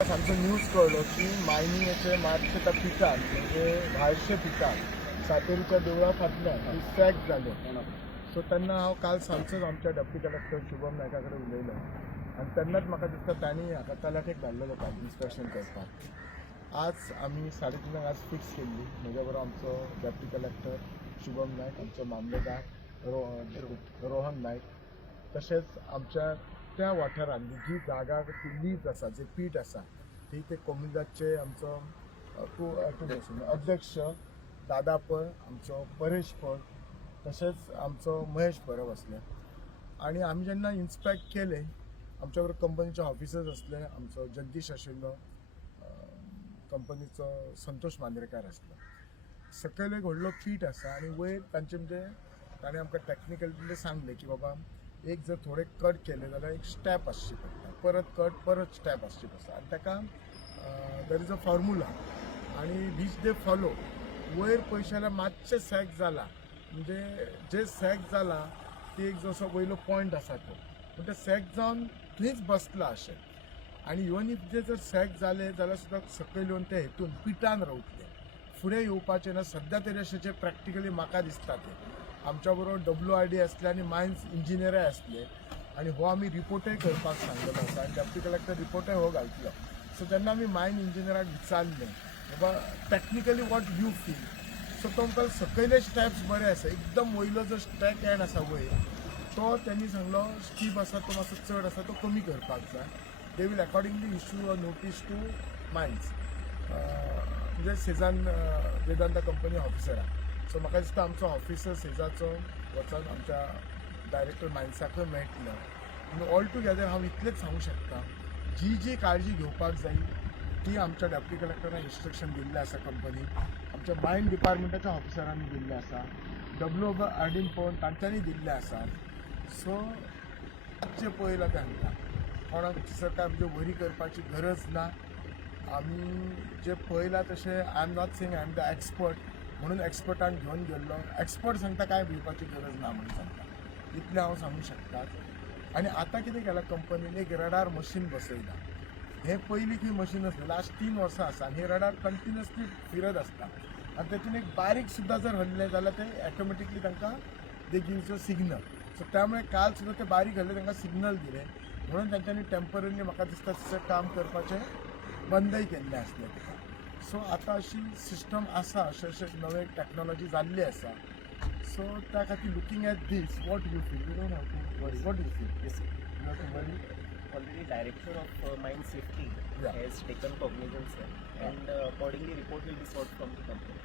आमचं न्यूज कळलं की मायनिंगचे मागचे त्या पिकान म्हणजे 250 पिकान सातेरीच्या देवळा फाटल्यान सॅक झाले. सो त्यांना हांव काल सांजचोच आमच्या डेप्टी कलेक्टर शुभम नायका कडेन उलयलो आनी तेन्नाच म्हाका दिसता तांणी हाका तलाटेक धाडलेलो काल इन्स्पेक्शन करपाक. आज आमी 3:30 आज फिक्स केल्ली. म्हज्या बरोबर आमचो डेप्टी कलेक्टर शुभम नायक, आमचो मामलेदार रोहन नायक, तशेंच आमच्या त्या वाठारांत जी जागा लीज आसा, जे पीठ आसा थंय ते कोमिदाचे आमचो अध्यक्ष दादा पै, आमचो परेश पै, तशेंच आमचो महेश परब आसले. आनी आमी जेन्ना इन्स्पेक्ट केले, आमच्या बरोबर कंपनीचे ऑफिसर्स आसले, आमचो जगदीश आशिल्लो, कंपनीचो संतोष मांद्रेकार आसलो. सकयल एक व्हडलो पीठ आसा आनी वयर तांचे म्हणजे ताणें आमकां टॅक्निकली सांगलें की बाबा एक जर थोडे कट केले जाल्यार एक स्टेप आसची पडटा, परत कट परत स्टेप आसची पडटा आनी ताका देर इज अ फॉर्मुला आनी वीच दे फॉलो. वयर पयशे जाल्यार मातशें सॅक जाला, म्हणजे जे सॅक जाला ती एक जसो वयलो पॉयंट आसा तो, पूण ते सॅक जावन थंयच बसला अशें. आनी इवन इफ जे जर सॅक जाले जाल्यार सुद्दां सकयल येवन ते हेतून पिठान रावतले, फुडें येवपाचें ना. सद्या तरी अशें जे प्रॅक्टिकली म्हाका दिसता ते आमच्या बरोबर WRD असले आनी मायन्स इंजिनियराय असले आनी हो आमी रिपोर्टय करपाक सांगलेलो आसा आनी डेप्टी कलेक्टर रिपोर्टय हो घालतलो. सो जेन्ना आमी मायन इंजिनियराक विचारलें बाबा technically what you feel, so तो म्हणपाक सकयले स्टेप्स बरे आसा, एकदम वयलो जो स्टॅक एंड आसा वयर तो त्यांनी सांगलो स्टीप आसा तो मातसो चड आसा तो कमी करपाक जाय. They will accordingly issue a notice to mines, म्हणजे सेजान वेदांता कंपनी ऑफिसराक. सो म्हाका दिसता आमचो ऑफिसर सेजाचो वचून आमच्या डायरेक्टर मायन्साकय मेळटलो. आनी ऑल टुगेदर हांव इतलेंच सांगूं शकता, जी जी काळजी घेवपाक जाय ती आमच्या डेप्टी कलेक्टरान इन्स्ट्रक्शन दिल्लें आसा. कंपनी आमच्या मायन डिपार्टमेंटाच्या ऑफिसरांनी दिल्लें आसा, WRDन पळोवन तांच्यांनी दिल्लें आसा. सो जे पळयलां तें सांगता, कोणाक सरकार म्हणजे वरी करपाची गरज ना. आमी जे पळयलां तशें I am not saying I am the expert, म्हणून एक्सपर्टांक घेवन गेल्लो. एक्सपर्ट सांगता काय भिवपाची गरज ना म्हणून सांगता, इतलें हांव सांगूं शकता. आनी आतां कितें केलां कंपनीन, एक रडार मशीन बसयला. हें पयलीं खंय मशीन आसलें, लास्ट 3 वर्सां आसा आनी हे रडार कंटिन्युअसली फिरत आसता आनी तेतून एक बारीक सुद्दां जर हल्लें जाल्यार ते ऑटोमॅटिकली तांकां दे गिव्स अ सिग्नल. सो त्यामुळे काल सुद्दां ते बारीक हल्ले तांकां सिग्नल दिलें, म्हणून तांच्यांनी टेम्पररी म्हाका दिसता तिचें काम करपाचें बंदय केल्लें आसलें तुका. सो आतां अशी सिस्टम आसा, अशें नवे टॅक्नॉलॉजी जाल्ली आसा. सो त्या खातीर looking at this what you feel, you don't have to worry, what you feel, you have to worry. Already Director of Mine Safety has taken cognizance and accordingly report will be sought from the company.